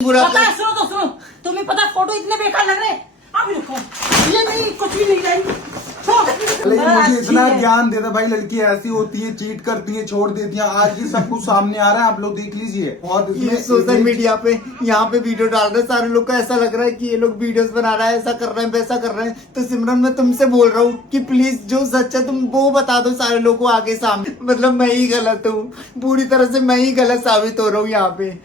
पता है, सुनो तो सुनो, तुम्हें पता फोटो इतने बेकार लग रहे। अभी रुको, ये नहीं, कुछ भी नहीं जाएगी। मुझे इतना ज्ञान देता भाई, लड़की ऐसी होती है, चीट करती है, छोड़ देती है। आज भी सब कुछ सामने आ रहा है, आप लोग देख लीजिए। बहुत सोशल मीडिया पे यहाँ पे वीडियो डाल रहे हैं, सारे लोग को ऐसा लग रहा है कि ये लोग वीडियोस बना रहा है, ऐसा कर रहे हैं, वैसा कर रहे हैं। तो सिमरन मैं तुमसे बोल रहा हूँ कि प्लीज जो सच है तुम वो बता दो सारे लोगों को आगे सामने। मतलब मैं ही गलत हूँ, पूरी तरह से मैं ही गलत साबित हो रहा हूँ यहाँ पे।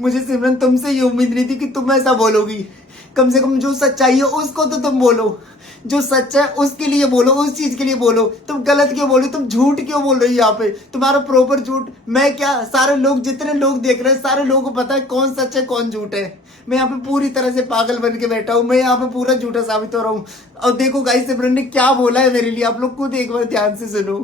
मुझे सिमरन तुमसे ये उम्मीद नहीं थी कि तुम ऐसा बोलोगी। कम से कम जो सच्चाई है उसको तो तुम बोलो, जो सच है उसके लिए बोलो, उस चीज के लिए बोलो। तुम गलत क्यों बोल रही, तुम झूठ क्यों बोल रही हो यहाँ पे? तुम्हारा प्रॉपर झूठ, मैं क्या, सारे लोग, जितने लोग देख रहे हैं सारे लोगों को पता है कौन सच है कौन झूठ है। मैं यहाँ पे पूरी तरह से पागल बन के बैठा हूँ, मैं यहाँ पे पूरा झूठा साबित हो रहा हूँ। और देखो गाइस, सिमरन ने क्या बोला है मेरे लिए, आप लोग खुद एक बार ध्यान से सुनो।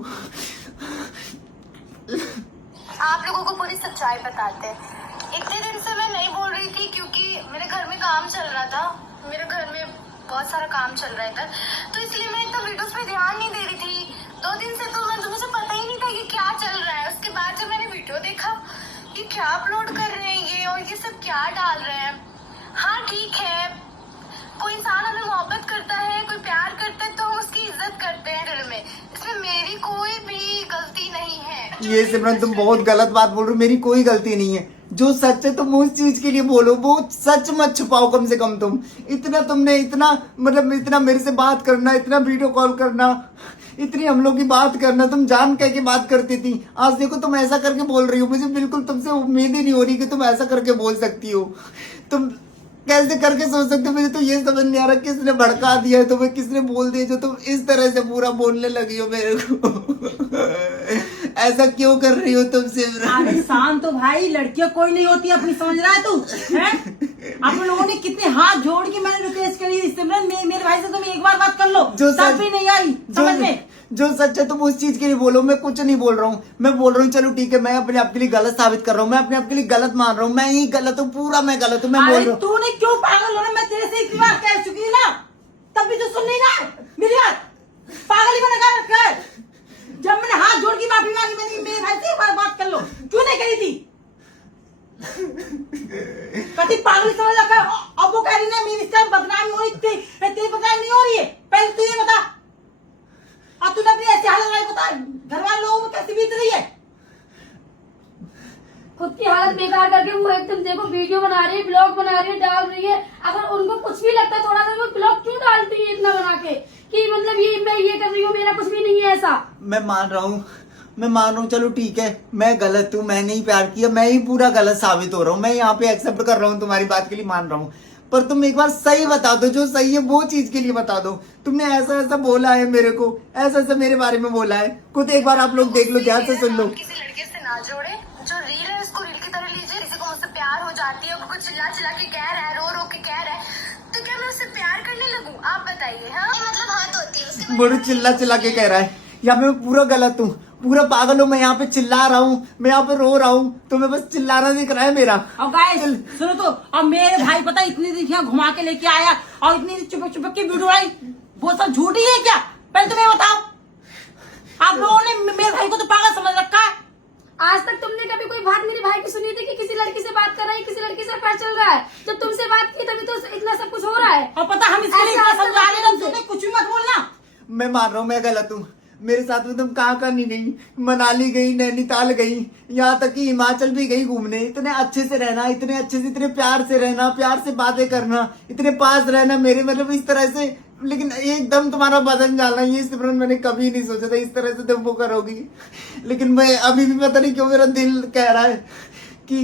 आप लोगों को पूरी सच्चाई बताते हैं। इतने दिन से मैं नहीं बोल रही थी क्योंकि मेरे घर में काम चल रहा था, मेरे घर में बहुत सारा काम चल रहा था, तो इसलिए मैं इतना वीडियोस पे ध्यान नहीं दे रही थी। 2 दिन से तो मुझे पता ही नहीं था कि क्या चल रहा है। उसके बाद जब मैंने वीडियो देखा कि क्या अपलोड कर रहे हैं ये और ये सब क्या डाल रहे हैं। हाँ ठीक है, कोई इंसान हमें मोहब्बत करता है, कोई प्यार करता है तो हम उसकी इज्जत करते हैं दिल में। इसमें मेरी कोई भी गलती नहीं है। ये सिमरन तुम बहुत गलत बात बोल रहे हो, मेरी कोई गलती नहीं है। जो सच है तुम उस चीज के लिए बोलो, वो सच मत छुपाओ कम से कम। तुम इतना, तुमने इतना, मतलब इतना मेरे से बात करना, इतना वीडियो कॉल करना, इतनी हम लोग की बात करना, तुम जान कह के बात करती थी। आज देखो तुम ऐसा करके बोल रही हो। मुझे बिल्कुल तुमसे उम्मीद ही नहीं हो रही कि तुम ऐसा करके बोल सकती हो। तुम कैसे करके सोच सकते हो? मुझे तो ये समझ नहीं आ रहा किसने भड़का दिया है तुम्हें, किसने बोल दिया जो तुम इस तरह से पूरा बोलने लगी हो मेरे को। ऐसा क्यों कर रही हो तुम सिमरन? अरे शांत तो भाई, लड़कियां कोई नहीं होती अपनी, समझ रहा है तू? आप लोगों ने कितने हाथ जोड़ के मैंने रिक्वेस्ट करी सिमरन, मेरे भाई से तुम एक बार बात कर लो, तब भी नहीं आई समझ में। जो सच है तुम उस चीज के लिए बोलो, मैं कुछ नहीं बोल रहा हूँ। मैं बोल रहा हूँ चलो ठीक है, मैं अपने आप के लिए गलत साबित कर रहा हूँ, मैं अपने आप के लिए गलत मान रहा हूँ, मैं ही गलत हूँ, पूरा मैं गलत हूँ, मैं बोल रहा हूँ। तूने क्यों पागल होना? मैं तेरे से इतनी बार कह चुकी ना, तब भी तो सुन नहीं रहा मेरी बात। पागल ही बना कर रखा है। जब मैंने हाथ जोड़ के माफी मांगी, मैंने मेरे भाई से एक बार बात कर लो, क्यों नहीं करी थी? कभी पागल समझ रखा है। अब वो कह रही ना मेरी इसका बदनामी हो रही थी, तेरी बदनामी नहीं हो रही है। पहले तू ये बता, अब तूने अपनी ऐसी हालत में बता, घर वाले लोगों में कैसी बीत रही है? खुद की हालत बेकार करके वो एकदम देखो वीडियो बना रही है, ब्लॉग बना रही है, डाल रही है। अगर उनको कुछ भी लगता है थोड़ा सा, वो ब्लॉग क्यों डालती है इतना बना के कि मतलब ये मैं ये कर रही हूँ, मेरा कुछ भी नहीं है ऐसा। मैं मान रहा हूँ, चलो ठीक है, मैं गलत हूँ, मैंने ही प्यार किया, मैं ही पूरा गलत साबित हो रहा हूँ। मैं यहाँ पे एक्सेप्ट कर रहा हूँ, तुम्हारी बात के लिए मान रहा हूँ। पर तुम एक बार सही बता दो, जो सही है वो चीज के लिए बता दो। तुमने ऐसा ऐसा बोला है मेरे को, ऐसा ऐसा मेरे बारे में बोला है, खुद एक बार आप लोग देख लो, ध्यान से सुन लो। किसी लड़के से ना जोड़े, जो रील है उसको रील की तरह लीजिए। किसी को मुझसे प्यार हो जाती है, कुछ चिल्ला चिल्ला के कह रहा है, रो रो के कह रहा है, तो क्या मैं उससे प्यार करने लगूं? आप बताइए। हाँ मतलब हाथ होती है उससे। बड़े चिल्ला चिल्ला के कह रहा है, यहाँ पे मैं पूरा गलत हूँ, पूरा पागल हूँ, मैं यहाँ पे चिल्ला रहा हूँ, मैं यहाँ पे रो रहा हूँ, तुम्हें बस चिल्लाना दिख रहा है मेरा। अब गाइस सुनो तो, अब मेरे भाई पता इतनी देर यहाँ घुमा के लेके आया और इतनी चुपक चुपक की वीडियो आई, वो सब झूठी है क्या? पहले तुम्हें बताओ, आप लोगों ने मेरे भाई को तो पागल समझ रखा है। आज तक तुमने कभी कोई बात मेरे भाई की सुनी थी कि किसी लड़की से बात कर रहा है, किसी लड़की से अफेयर चल रहा है? जब तुमसे बात की तभी तो इतना सब कुछ हो रहा है। और पता हम इसके लिए इतना समझा रहे हैं, तुमने कुछ भी मत बोलना। मैं मान रहा हूँ मैं गलत हूँ, मेरे साथ में तुम कहाँ नहीं गई, मनाली गई, नैनीताल गई, यहाँ तक कि हिमाचल भी गई घूमने। इतने अच्छे से रहना, इतने अच्छे से, इतने प्यार से रहना, प्यार से बातें करना, इतने पास रहना मेरे, मतलब इस तरह से। लेकिन एकदम तुम्हारा बदन डालना, ये सिमरन मैंने कभी नहीं सोचा था इस तरह से तुम वो करोगी। लेकिन मैं अभी भी पता नहीं क्यों मेरा दिल कह रहा है कि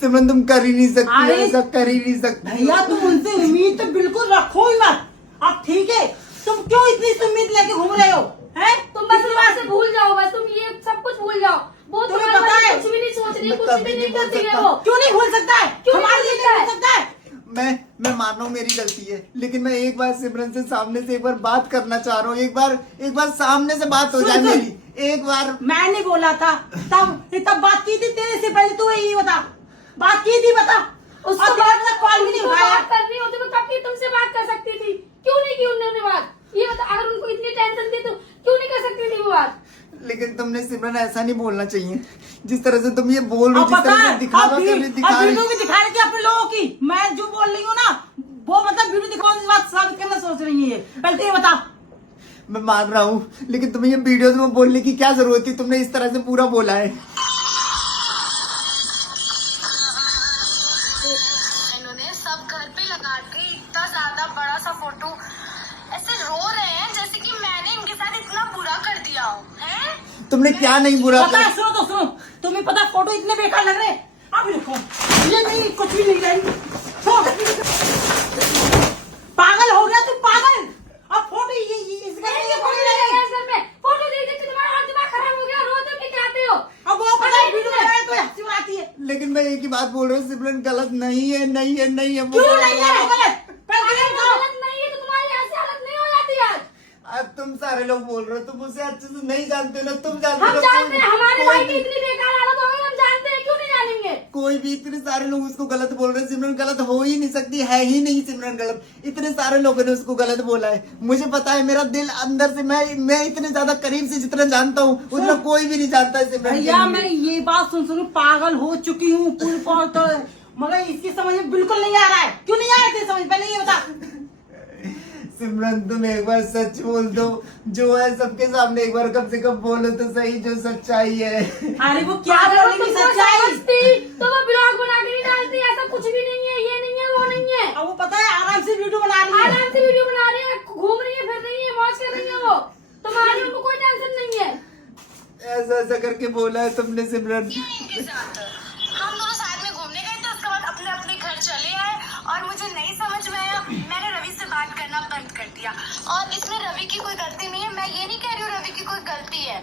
सिमरन तुम कर ही नहीं सकती, ऐसा कर ही नहीं सकती। भैया तुम उनसे उम्मीद तो बिल्कुल रखो ही मत। अब ठीक है, तुम क्यों इतनी उम्मीद लेके घूम रहे हो? हैं? तुम बस इस बात से भूल जाओ, बस तुम ये सब कुछ भूल जाओ। वो तुम्हें पता है कुछ भी नहीं सोच रही, मैं कुछ कभी भी नहीं नहीं बोल करती है सकता। वो। क्यों नहीं भूल सकता है? क्यों नहीं हमारे भूल लिए नहीं भूल सकता सकता है? मैं मान रहा हूँ मेरी गलती है, लेकिन मैं एक बार सिमरन से सामने से एक बार बात करना चाह रहा हूँ। एक बार सामने से बात हो जाए मेरी, एक बार। मैंने बोला था तब बात की थी तेरे से पहले, तू यही बता, बात की थी बता। उसको कॉल भी नहीं उठाया। बात करनी होती तो कब की तुमसे बात कर सकती थी, क्यों नहीं की उन्होंने बात? ये बता, अगर उनको इतनी टेंशन थी तो क्यों नहीं कर सकती थी वो बात? लेकिन तुमने सिमरन ऐसा नहीं बोलना चाहिए, जिस तरह से तुम ये बोल रही हो, जिस तरह से दिखावा कर रही, दिखा रही के अपने लोगों समझ रही है? पहले तो ये बता। मैं मान रहा हूँ, लेकिन तुम्हें ये वीडियोस में बोलने की क्या जरूरत थी? तुमने इस तरह से पूरा बोला है। इन्होंने सब घर पे लगा के इतना ज्यादा बड़ा सा फोटो ऐसे रो रहे हैं जैसे कि मैंने इनके साथ इतना बुरा कर दिया हो, हैं? तुमने क्या नहीं बुरा पता है, किया? सुनो तो सुनो, तुम्हें पता फोटो इतने बेकार लग रहे हैं। अब देखो, ये नहीं, कुछ भी नहीं रही। पागल हो गया तू, पागल। अब फोटो ये इसका ये फोटो ले गई। घर में फोटो देख देख के तुम्हारा और दिमाग खराब हो गया, रोते क्यों क्या आते हो? अब वो पता है वीडियो लगाए तो हंसी आती है। लेकिन मैं एक ही बात बोल रहा हूँ सिमरन, गलत नहीं है, नहीं है, नहीं है। क्यों नहीं है गलत? पहले अगर ये बताओ। गलत नहीं है तो तुम्हारी ऐसी हालत नहीं हो जाती आज। अब तुम सारे लोग बोल रहे हो, तुम मुझसे अच्छे से नहीं जानते हो ना, तुम जानते हम हो। जानते हैं हमारे भाई की इतनी बेकार हालत हो गई, हम जानते हैं, क्यों नहीं जानेंगे? कोई भी, इतने सारे लोग उसको गलत बोल रहे हैं। सिमरन गलत हो ही नहीं सकती, है ही नहीं सिमरन गलत। इतने सारे लोगों ने उसको गलत बोला है। मुझे पता है, मेरा दिल अंदर से, मैं इतने ज्यादा करीब से जितना जानता हूँ उतना कोई भी नहीं जानता है सिमरन के भैया लिए। मैं ये बात सुन सुन पागल हो चुकी हूँ पूरी तो, मगर इसकी समझ में बिल्कुल नहीं आ रहा है। क्यों नहीं आ रहा है समझ? पहले ये बता। सिमरन तुम एक बार सच बोल दो, जो है सबके सामने एक बार कम से कम बोलो तो सही, जो सच्चाई है। अरे वो क्या अगर वो बोलेगी तुमको सच्चाई? समझती तो वो ब्लॉग बना के नहीं डालती। ऐसा कुछ भी नहीं है, ये नहीं है, वो नहीं है। अब वो पता है आराम से वीडियो बना रही है। आराम से वीडियो बना रही है, घूम रही है, फिर रही है, मौज कर रही है। वो तुम्हारी उनको कोई टेंशन नहीं है। ऐसा ऐसा करके बोला है तुमने सिमरन। इनके साथ हम दोनों साथ में घूमने गए थे, उसके बाद अपने अपने घर चले आए और मुझे नहीं समझ में आया, मैंने रवि से बात करना बंद कर दिया। और इसमें रवि की कोई गलती नहीं है, मैं ये नहीं कह रही हूँ रवि की कोई गलती है,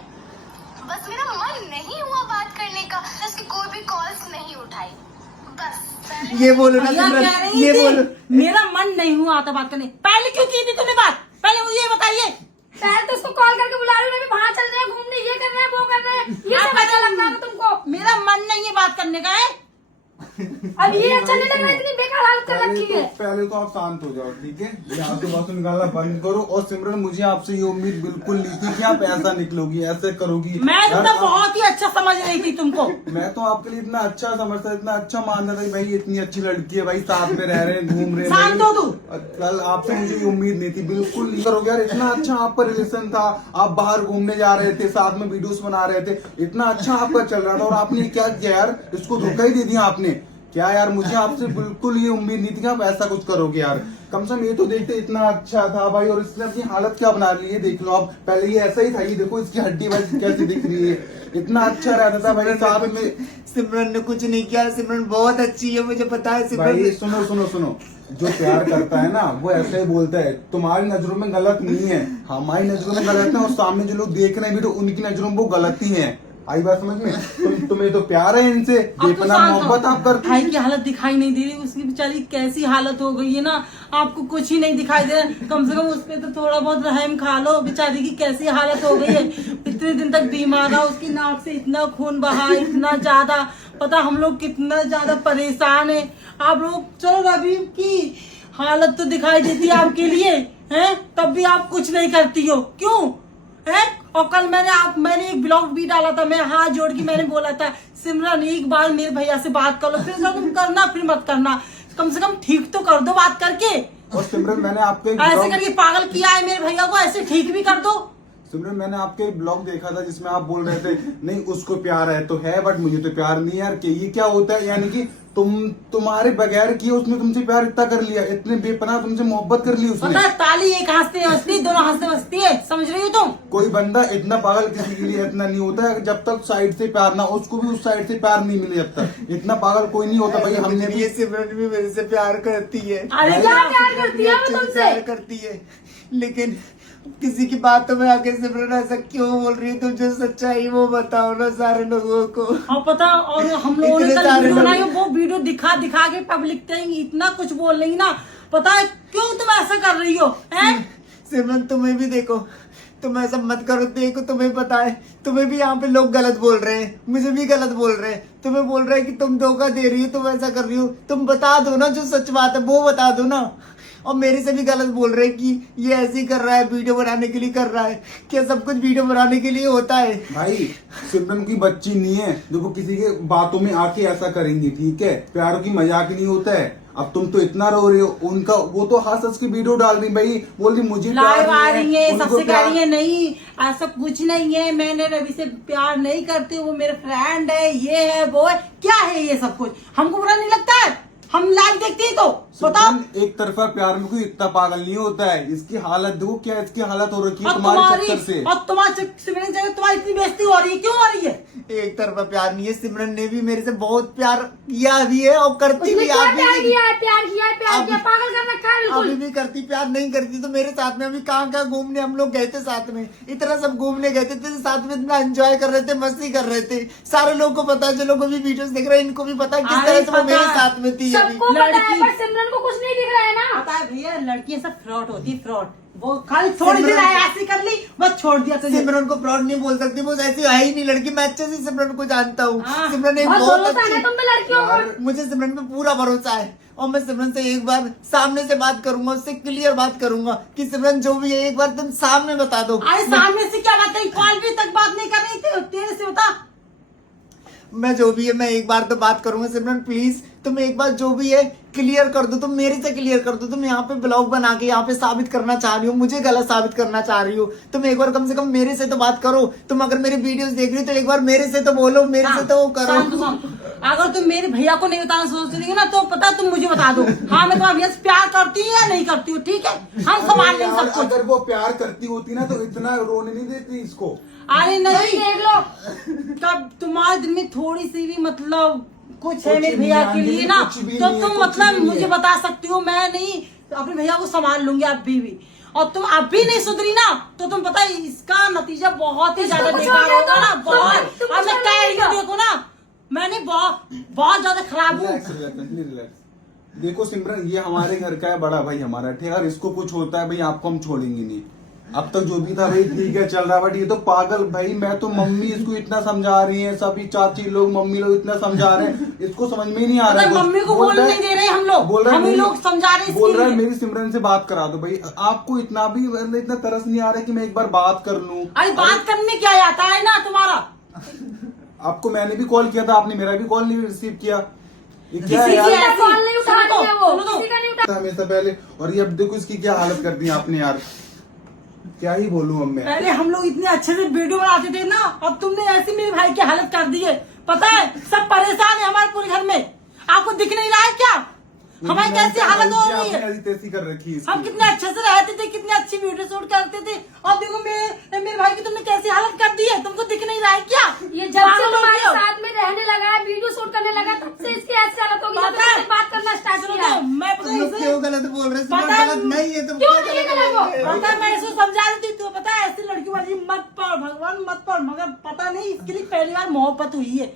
बस मेरा मन नहीं हुआ बात करने का, उसकी कोई भी कॉल्स नहीं उठाई, बस। ये बोलो ना भैया कह सिमरन, रही ये थी, बोलो। मेरा मन नहीं हुआ था बात करने। पहले क्यों की थी तुमने बात? पहले मुझे ये बताइए। पहले तो उसको कॉल करके बुला रही हूँ, अभी वहाँ चल रहे हैं घूमने, ये कर रहे हैं, वो कर रहे हैं, ये सब अच्छा लगता है तुमको? मेरा मन नहीं है बात करने का है। अब ये अच्छा नहीं लग रहा, इतनी बेकार हालत कर रखी है। पहले तो आप शांत हो जाओ, ठीक है? ये आपके बातों निकालना बंद करो। और सिमरन, मुझे आपसे ये उम्मीद बिल्कुल नहीं थी कि आप ऐसा निकलोगी, ऐसे करोगी। मैं यार, तो बहुत ही अच्छा समझ रही थी तुमको। मैं तो आपके लिए इतना अच्छा समझता, इतना अच्छा मानता था कि भाई इतनी अच्छी लड़की है, भाई साथ में रह रहे हैं, घूम रहे हैं। शांत हो तू। कल आपसे मुझे ये उम्मीद नहीं थी, बिल्कुल नहीं करोगे यार। इतना अच्छा आपका रिलेशन था, आप बाहर घूमने जा रहे थे, साथ में वीडियोस बना रहे थे, इतना अच्छा आपका चल रहा था, और आपने क्या किया यार? इसको धोखा ही दे दिया आपने। क्या यार, मुझे आपसे बिल्कुल ये उम्मीद नहीं थी कि आप ऐसा कुछ करोगे यार। कम से कम ये तो देखते इतना अच्छा था भाई, और इसने अपनी हालत क्या बना ली है, देख लो आप। पहले ये ऐसा ही था, ये देखो इसकी हड्डी भाई कैसी दिख रही है। इतना अच्छा रहता था भाई साथ में। सिमरन ने कुछ नहीं किया, सिमरन बहुत अच्छी है, मुझे पता है सिमरन। भाई सुनो सुनो सुनो, जो प्यार करता है ना वो ऐसे ही बोलता है। तुम्हारी नजरों में गलत नहीं है, हमारी नजरों में गलत है, और सामने जो लोग देख रहे हैं वीडियो उनकी नजरों में वो गलत ही है। आई बात समझ में? तुम्हें तो प्यार है इनसे, अब तो बेपनाह शांत हो। मोहब्बत आप करते भाई की हालत दिखाई नहीं दे रही, उसकी बेचारी कैसी हालत हो गई है ना, आपको कुछ ही नहीं दिखाई दे रहा। कम से कम उस पर तो थोड़ा बहुत रहम खा लो, बेचारी की कैसी हालत हो गई है। इतने दिन तक बीमार रहा, उसकी नाक से इतना खून बहा, इतना ज्यादा। पता हम लोग कितना ज्यादा परेशान है। आप लोग चलो, रवि की हालत तो दिखाई देती है आपके लिए, हैं? तब भी आप कुछ नहीं करती हो, क्यों है? और कल मैंने एक ब्लॉग भी डाला था, मैं हाथ जोड़ के मैंने बोला था, सिमरन एक बार मेरे भैया से बात कर लो, फिर तुम करना, फिर मत करना, कम से कम ठीक तो कर दो बात करके। और सिमरन, मैंने आपके एक ऐसे ब्लॉग- करके पागल किया है मेरे भैया को, ऐसे ठीक भी कर दो। सिमरन, मैंने आपके एक ब्लॉग देखा था जिसमें आप बोल रहे थे नहीं उसको प्यार है तो है, बट मुझे तो प्यार नहीं है यार। कि ये क्या होता है? यानी कि तुम्हारे बगैर किए उसने तुमसे प्यार इतना कर लिया, इतने बेपनाह तुमसे मोहब्बत कर ली उसने। पता है, ताली एक हाथ से बजती है, दोनों हाथ से बजती है, समझ रही हो तुम? कोई बंदा इतना पागल किसी के लिए इतना नहीं होता है जब तक साइड से प्यार ना, उसको भी उस साइड से प्यार नहीं मिले जब तक। इतना पागल कोई नहीं होता भाई। हमने भी ये सिमरन भी मेरे से प्यार करती है, अरे क्या क्या प्यार करती है वो अच्छे से तुमसे? प्यार करती है, लेकिन किसी की बातों में आके सिमरन ऐसा क्यों बोल रही है? तुम जो सच्चाई वो बताओ ना सारे लोगों को। और पता, और हम लोगों ने इतने कल सारे वीडियो लोग- बनाई, वो वीडियो दिखा दिखा के पब्लिक कहेंगी, इतना कुछ बोल रही ना। पता है क्यों तुम ऐसा कर रही हो, हैं? सिमरन तुम्हें भी देखो, तुम ऐसा मत करो, देखो तुम्हें पता है, तुम्हें भी यहाँ पे लोग गलत बोल रहे हैं, मुझे भी गलत बोल रहे हैं, तुम्हें बोल रहे हैं कि तुम धोखा दे रही हो, तुम ऐसा कर रही हो। तुम बता दो ना, जो सच बात है वो बता दो ना। और मेरे से भी गलत बोल रहे हैं कि ये ऐसे ही कर रहा है, वीडियो बनाने के लिए कर रहा है। क्या सब कुछ वीडियो बनाने के लिए होता है? भाई सिमरन की बच्ची नहीं है जो वो किसी के बातों में आके ऐसा करेंगी, ठीक है? प्यार की मजाक नहीं होता है। अब तुम तो इतना रो रही हो, उनका वो तो हंस की वीडियो डाल रही भाई, बोल रही मुझे प्यार लाइव आ नहीं रही है, उनको सबसे कह प्यार- रही है नहीं ऐसा कुछ नहीं है, मैंने रवि से प्यार नहीं करती, वो मेरे फ्रेंड है, ये है वो है, क्या है ये सब कुछ, हमको बुरा नहीं लगता है, हम लाइव देखते ही तो बताओ। सिमरन, एक तरफा प्यार में कोई इतना पागल नहीं होता है। इसकी हालत देखो, क्या इसकी हालत हो रखी है और तुम्हारे चक्कर से। और तुम्हारी इतनी बेइज्जती हो रही है, क्यों हो रही है? एक तरफा प्यार नहीं है, सिमरन ने भी मेरे से बहुत प्यार किया भी है और करती उसने भी क्या अभी प्यार भी। किया है, प्यार किया है, प्यार किया, पागल कर रखा है अभी बिल्कुल। भी करती, प्यार नहीं करती तो मेरे साथ में अभी कहाँ कहाँ घूमने हम लोग गए थे, साथ में इतना सब घूमने गए थे, साथ में इतना एंजॉय कर रहे थे, मस्ती कर रहे थे। सारे लोगों को पता है, जो लोग अभी वीडियोस देख रहे हैं इनको भी पता है किस अरे तरह से वो पता मेरे है। साथ में थी अभी। सबको पता है, लड़की- पर सिमरन को कुछ नहीं दिख रहा है ना। पता है भैया, लड़कियां सब फ्रॉड होती है, फ्रॉड। वो खाली थोड़ी देर सिमरन- ऐसी कर ली, बस छोड़ दिया तुझे। सिमरन को फ्रॉड नहीं बोल सकती, वो ऐसी है ही नहीं लड़की। मैं अच्छे से सिमरन को जानता हूँ। हाँ। सिमरन एक बहुत बहुत भरोसा है ना तुम पे लड़कियों को। यार, मुझे सिमरन पे पूरा भरोसा है और मैं सिमरन से एक बार सामने से बात करूंगा, उससे क्लियर बात करूंगा कि सिमरन जो भी है एक बार तुम सामने बता दो। अरे सामने से क्या बात करी, कॉल भी तक बात नहीं कर रही थी तेरे से, बता। मैं जो भी है मैं एक बार तो बात करूंगा। सिमरन प्लीज तुम एक बार जो भी है क्लियर कर दो, तुम मेरे से क्लियर कर दो। तुम यहाँ पे ब्लॉग बना के यहाँ पे साबित करना चाह रही हो, मुझे गलत साबित करना चाह रही हो। तुम एक बार कम से कम मेरे से तो बात करो। तुम अगर मेरी वीडियोस देख रही हो तो एक बार मेरे से तो बोलो, मेरे से तो वो करो। अगर तुम मेरे भैया को नहीं बताना सोच रही हो ना, तो पता तुम मुझे बता दो। हाँ, मैं तुम्हारे भैया से प्यार करती हूँ या नहीं करती हूँ, ठीक है, हम संभाल लेंगे यार, सब कुछ। अगर वो प्यार करती होती ना तो इतना रोने नहीं देती इसको। अरे नहीं, देख लो, तब तुम्हारे दिल में थोड़ी सी भी मतलब कुछ है कुछ मेरे नहीं भैया है, के लिए ना, कुछ भी तो नहीं है, तुम कुछ मतलब भी नहीं मुझे है। बता सकती हो। मैं नहीं अपने भैया को संभाल लूंगी अभी भी, और तुम अभी नहीं सुधरी ना तो तुम पता है इसका नतीजा बहुत ही ज्यादा कुछ बेकार हो गया होगा तो ना, बहुत। तुम और मैं कुछ कह रही नहीं हूँ, देखो ना, मैंने बहुत ज्यादा खराब हूँ। Relax relax relax. देखो सिमरन, ये हमारे घर का है, बड़ा भाई हमारा, ठीक है। अगर इसको कुछ होता है भाई, आपको हम छोड़ेंगे नहीं। अब तक जो भी था भाई ठीक है, चल रहा, बट ये तो पागल भाई। मैं तो मम्मी इसको इतना समझा रही है, सभी चाची लोग, मम्मी लोग इतना समझा रहे हैं, इसको समझ में ही नहीं आ रहा है। मतलब मम्मी को बोल बोलने रहा है- नहीं दे रहे हम लोग, बोल रहा है हम ही मेरी- लोग समझा रहे हैं इसके बोल रहा है लिए। मेरी सिमरन से बात करा दो भाई। आपको इतना भी मतलब इतना तरस नहीं आ रहा है कि मैं एक बार बात कर लूं? अरे बात करने में क्या आता है ना तुम्हारा, आपको मैंने भी कॉल किया था, आपने मेरा भी कॉल नहीं रिसीव किया। ये क्या है किसी की यार? ऐसी- कॉल नहीं उठा सुनो तो, रही है वो, सुनो तो। किसी का नहीं उठा। हमेशा पहले, और ये अब देखो इसकी क्या हालत कर दी आपने यार। क्या ही बोलूं अब मैं। पहले हम लोग इतने अच्छे से वीडियो बनाते थे ना, अब तुमने ऐसी मेरे भाई की हालत कर दी है। पता है सब परेशान है हमारे पूरे घर में, आपको दिख नहीं रहा है क्या हमारी कैसी हालत हो रही है? आपने तैसी कर रखी है इसकी। हम कितने अच्छे से रहते थे, कितने अच्छी वीडियो शूट करते थे, और देखो मेरे भाई की तुमने कैसी हालत कर दी है, तुमको दिख नहीं रहा है क्या? ये जब से पागल हो तुम्हारे गए हो। साथ में रहने लगा है, वीडियो शूट करने लगा, तब से इसकी ऐसी हालत होगी जब पता है। तुमसे बात करना स्टार्ट सुनो किया तो, है। मैं पता तुम लोग है क्यों गलत बोल रहे हो? पता सिमरन है- गलत नहीं है, तुम क्यों क्या नहीं गलत गलत बोल रहे हो? पता है मैं इसको समझा रही थी, तो पता है ऐसी लड़की वाली मत पढ़, भगवान मत पढ़, मगर पता नहीं इसके लिए पहली बार मोहब्बत हुई है,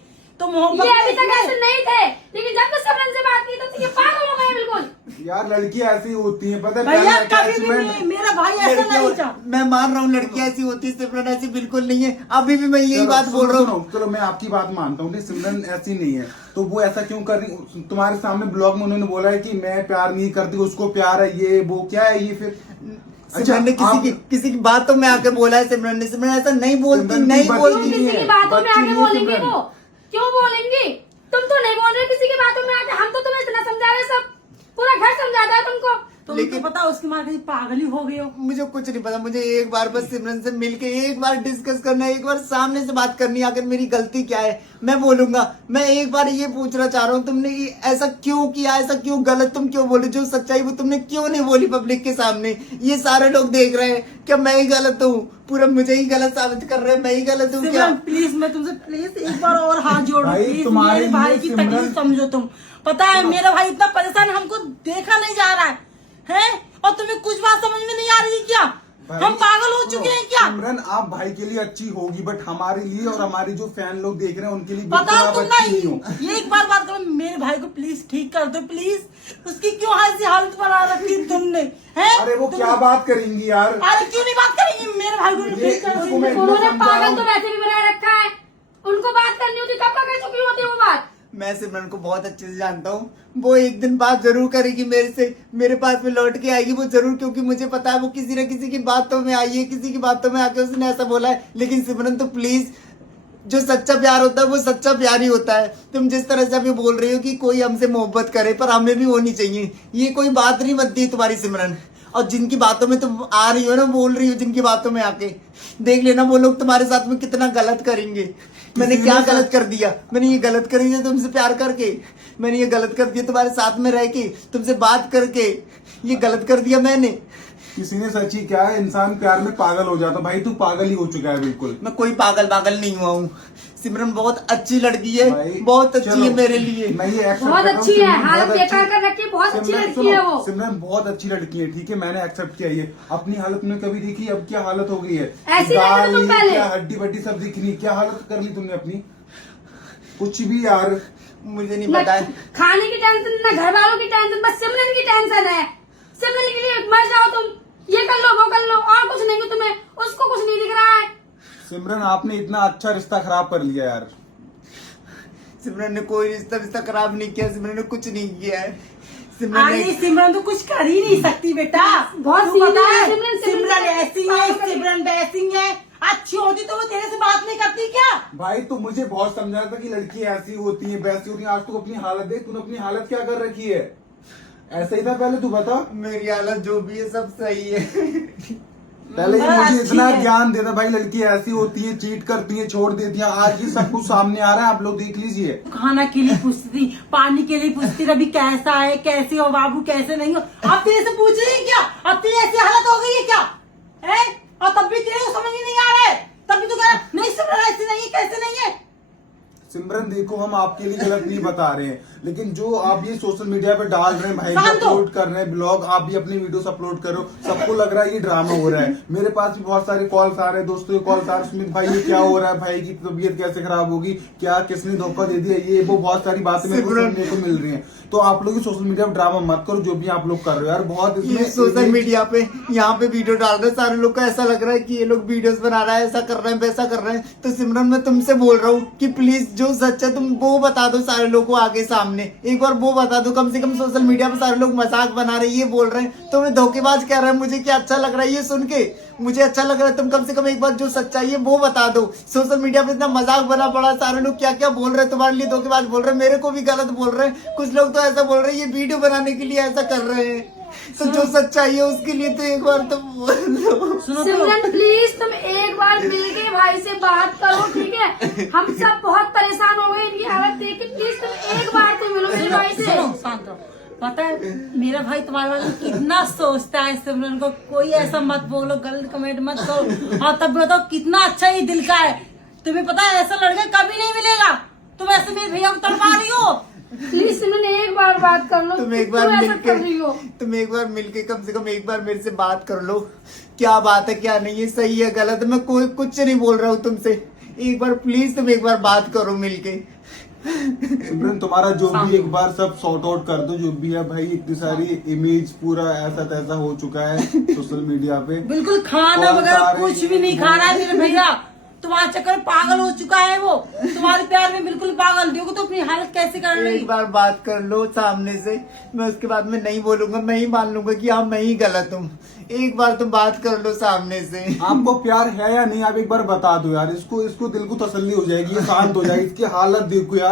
तो मोहब्बत ये अभी में तक इसने- ऐसे नहीं थे, लेकिन जब से सिमरन से बात की तब से ये पागल हो गए बिल्कुल। यार लड़कियां ऐसी होती हैं, पता है भैया पहले कभी भी attachment- नहीं, मेरा भाई ऐसा नहीं लड़कियां- चाह। मैं मान रहा हूँ लड़कियां ऐसी होती है, सिमरन ऐसी बिल्कुल नहीं है। अभी भी मैं यही चलो, बात बोल सुनो, रहा हूँ। सुनो, चलो मैं आपकी बात मानता हूँ, सिमरन ऐसी नहीं है, तो वो ऐसा क्यों कर रही? तुम्हारे सामने ब्लॉग में उन्होंने बोला है कि मैं प्यार नहीं करती, उसको प्यार है, ये वो क्या है ये फिर? सिमरन ने आप- किसी की बातों में आके बोला है सिमरन ने। सिमरन ऐसा नहीं बोलती, सिमरन नहीं तुम बोलती बच्ची किसी नहीं की है, बातों में बच्ची आके नहीं है बोलेंगी सिमरन। वो, क्यों बोलेंगी? तुम तो नहीं बोल रहे किसी की बातों में आके, हम तो तुम्हें इतना समझा रहे, सब पूरा घर समझाता है तुमको। तुमको लेकिन- पता उसकी माँ कहीं पागल ही हो गई हो। मुझे कुछ नहीं पता, मुझे एक बार बस सिमरन से मिलके एक बार डिस्कस करना है, एक बार सामने से बात करनी है। अगर मेरी गलती क्या है मैं बोलूंगा। मैं एक बार ये पूछना चाह रहा हूँ, तुमने ये ऐसा क्यों किया, ऐसा क्यों गलत तुम क्यों बोले? जो सच्चाई वो तुमने क्यों नहीं बोली पब्लिक के सामने? ये सारे लोग देख रहे हैं, क्या मैं ही गलत हूँ? पूरा मुझे ही गलत साबित कर रहे हैं, मैं ही गलत हूँ क्या? सिमरन प्लीज, मैं तुमसे प्लीज एक बार और हाथ जोड़ रही हूँ, भाई, प्लीज तुम्हारे मेरे भाई लिए की सिमरन- तकलीफ समझो तुम। पता है मेरा भाई इतना परेशान है, हमको देखा नहीं जा रहा है, और तुम्हें कुछ बात समझ में नहीं आ रही है क्या? भाई, हम पागल हो चुके हैं क्या? सिमरन आप भाई के लिए अच्छी होगी, बट हमारे लिए और हमारे जो फैन लोग देख रहे हैं उनके लिए पता बिल्कुल आप तुम अच्छी नहीं हो। नहीं, ये एक बार बात करो, मेरे भाई को प्लीज ठीक कर दो प्लीज। उसकी क्यों ऐसी हालत बना रखी तुमने, हैं? अरे वो तुम- क्या बात करेंगी यार? अरे क्यों नहीं बात करेंगी? मेरे भाई को ये- ठीक कर इसको दो। मैं- उन्होंने समझा पागल रहा तो हूँ। वैसे भी बना रखा है, उनको बात करनी होती कब का कर चुकी होती वो बात। मैं सिमरन को बहुत अच्छे से जानता हूँ, वो एक दिन बात जरूर करेगी मेरे से, मेरे पास में लौट के आएगी वो जरूर, क्योंकि मुझे पता है वो किसी न किसी की बातों में आई है, किसी की बातों में आके उसने ऐसा बोला है। लेकिन सिमरन तो प्लीज जो सच्चा प्यार होता है वो सच्चा प्यार ही होता है। तुम जिस तरह से अभी बोल रही हो कि कोई हमसे मोहब्बत करे, पर हमें भी होनी चाहिए, ये कोई बात नहीं बनती तुम्हारी सिमरन। और जिनकी बातों में तुम आ रही हो ना, बोल रही हो जिनकी बातों में आके, देख लेना वो लोग तुम्हारे साथ में कितना गलत करेंगे। मैंने क्या गलत कर दिया? मैंने ये गलत कर दिया तुमसे प्यार करके, मैंने ये गलत कर दिया तुम्हारे साथ में रह के, तुमसे बात करके, ये गलत कर दिया मैंने। किसी ने सच ही क्या है, इंसान प्यार में पागल हो जाता। भाई तू पागल ही हो चुका है बिल्कुल। मैं कोई पागल नहीं हुआ हूँ। सिमरन बहुत अच्छी लड़की है, भाई, बहुत अच्छी चलो, है मेरे लिए। मैं ये accept बहुत कर रहा हूँ, अच्छी है, सिमरन हालत बहुत बेकार अच्छी- कर रखी है, बहुत अच्छी सिमरन लड़की है सुनो, वो। सिमरन बहुत अच्छी लड़की है, ठीक है, मैंने एक्सेप्ट किया। ये अपनी हालत में कभी देखी, अब क्या हालत हो गई है, ऐसी नहीं थी तुम पहले। क्या हड्डी बड्डी सब दिख रही, क्या हालत कर ली तुमने अपनी? कुछ भी यार, मुझे नहीं न पता है। खाने की टेंशन, न घर वालों की टेंशन, बस सिमरन की टेंशन है। सिमरन के लिए मर जाओ तुम, ये कर लो वो कर लो, और कुछ नहीं, तुम्हें उसको कुछ नहीं दिख रहा है। सिमरन आपने इतना अच्छा रिश्ता खराब कर लिया यार। सिमरन ने कोई रिश्ता खराब नहीं किया, सिमरन ने कुछ नहीं किया है। सिमरन अरे ने सिमरन तो कुछ कर ही नहीं सकती बेटा। बहुत तू सीधी पता है है, सिमरन, सिमरन ऐसी है, पागल है। सिमरन वैसी है। अच्छी होती तो वो तेरे से बात नहीं करती क्या? भाई तू मुझे बहुत समझा था कि लड़की ऐसी होती है वैसी होती है, आज तू अपनी हालत देख, तूने अपनी हालत क्या कर रखी है। ऐसा ही था पहले, तू बता। मेरी हालत जो भी है सब सही है। पहले ये बड़ा मुझे अच्छी इतना है। ज्ञान देता, भाई लड़की ऐसी होती है, चीट करती है, छोड़ देती है, आज ही सब कुछ सामने आ रहा है, आप लोग देख लीजिए। खाना के लिए पूछती थी, पानी के लिए पूछती रवि कैसा है, कैसे हो बाबू, कैसे नहीं हो। अब तेरे से पूछ रही है क्या? अब तेरी ऐसी हालत हो गई है क्या? है? और तब भी तेरे को समझ ही नहीं आ रहा है, तब भी तू कह रहा है, नहीं सिमरन ऐसी नहीं है, कैसे नहीं है। सिमरन देखो, हम आपके लिए गलत नहीं बता रहे हैं, लेकिन जो आप ये सोशल मीडिया पे डाल रहे हैं, भाई शांत हो। अपलोड कर रहे हैं ब्लॉग, आप भी अपनी वीडियोस अपलोड करो, सबको लग रहा है ये ड्रामा हो रहा है। मेरे पास भी बहुत सारे कॉल्स आ रहे हैं, दोस्तों के कॉल्स आ रहे हैं, सुमित भाई ये क्या हो रहा है, भाई की तबीयत कैसे खराब होगी, क्या किसने धोखा दे दिया, ये वो बहुत सारी बातें मेरे को सिमरन। सुनने को मिल रही हैं। तो आप लोग सोशल मीडिया पे ड्रामा मत करो, जो भी आप लोग कर रहे हो यार, बहुत ये इसमें सोशल मीडिया पे यहाँ पे वीडियो डाल रहे हैं, सारे लोग को ऐसा लग रहा है कि ये लोग वीडियोस बना रहा है, ऐसा कर रहे हैं, वैसा कर रहे हैं। तो सिमरन मैं तुमसे बोल रहा हूँ कि प्लीज जो सच है तुम वो बता दो सारे लोगों को आगे सामने, एक बार वो बता दो। कम से कम सोशल मीडिया पे सारे लोग मजाक बना रहे हैं, ये बोल रहे हैं, तो मैं धोखेबाज कह रहा है। मुझे क्या अच्छा लग रहा है ये सुन के, मुझे अच्छा लग रहा है। तुम कम से कम एक बार जो सच्चाई है वो बता दो। सोशल मीडिया पे इतना मजाक बना पड़ा, सारे लोग क्या क्या बोल रहे हैं, तुम्हारे लिए धोखेबाज बोल रहे हैं, मेरे को भी गलत बोल रहे हैं, कुछ लोग तो ऐसा बोल रहे हैं ये वीडियो बनाने के लिए ऐसा कर रहे हैं। तो जो सच्चाई है उसके लिए तो एक बार तुम बोल दो। सुनो तो, सिमरन प्लीज तुम एक बार मिलके भाई से बात करो, ठीक है? हम सब बहुत परेशान हो गए इनकी हालत देख के, प्लीज तुम एक बार तो मिलो मेरे भाई से। सुनो शांत रहो। पता है मेरा भाई तुम्हारे बारे में कितना सोचता है सिमरन को, कोई ऐसा मत बोलो, गलत कमेंट मत करो। और तब बताओ कितना अच्छा ये दिल का है। तुम्हें पता है ऐसा लड़का कभी नहीं मिलेगा। तुम ऐसे मेरे भैया को तड़पा रही हो। प्लीज सिमरन एक बार बात कर लो, तुम एक बार ऐसा कर रही हो। तुम एक बार मिलके कम से कम एक बार मेरे से बात कर लो, क्या बात है क्या नहीं है, सही है गलत है, मैं कोई कुछ नहीं बोल रहा हूँ तुमसे। एक बार प्लीज तुम एक बार बात करो मिलके। सिमरन तुम्हारा जो भी एक बार सब सॉर्ट आउट कर दो, जो भी है भाई, इतनी सारी इमेज पूरा ऐसा तैसा हो चुका है सोशल मीडिया पे। बिल्कुल खाना बहुत वगैरह सारे कुछ भी नहीं खा रहा है मेरे भैया। तुम्हारे चक्कर में पागल हो चुका है वो, तुम्हारे प्यार में बिल्कुल पागल। देखो तो अपनी हालत कैसे कर रही। एक बार बात कर लो सामने से, मैं उसके बाद में नहीं बोलूंगा, मैं ही मान लूंगा कि हाँ मैं ही गलत हूँ। एक बार तुम बात कर लो सामने से। आपको प्यार है या नहीं, आप एक बार बता दो यार, इसको दिल को तसल्ली हो जाएगी, ये शांत हो जाएगी। इसकी हालत देखो यार।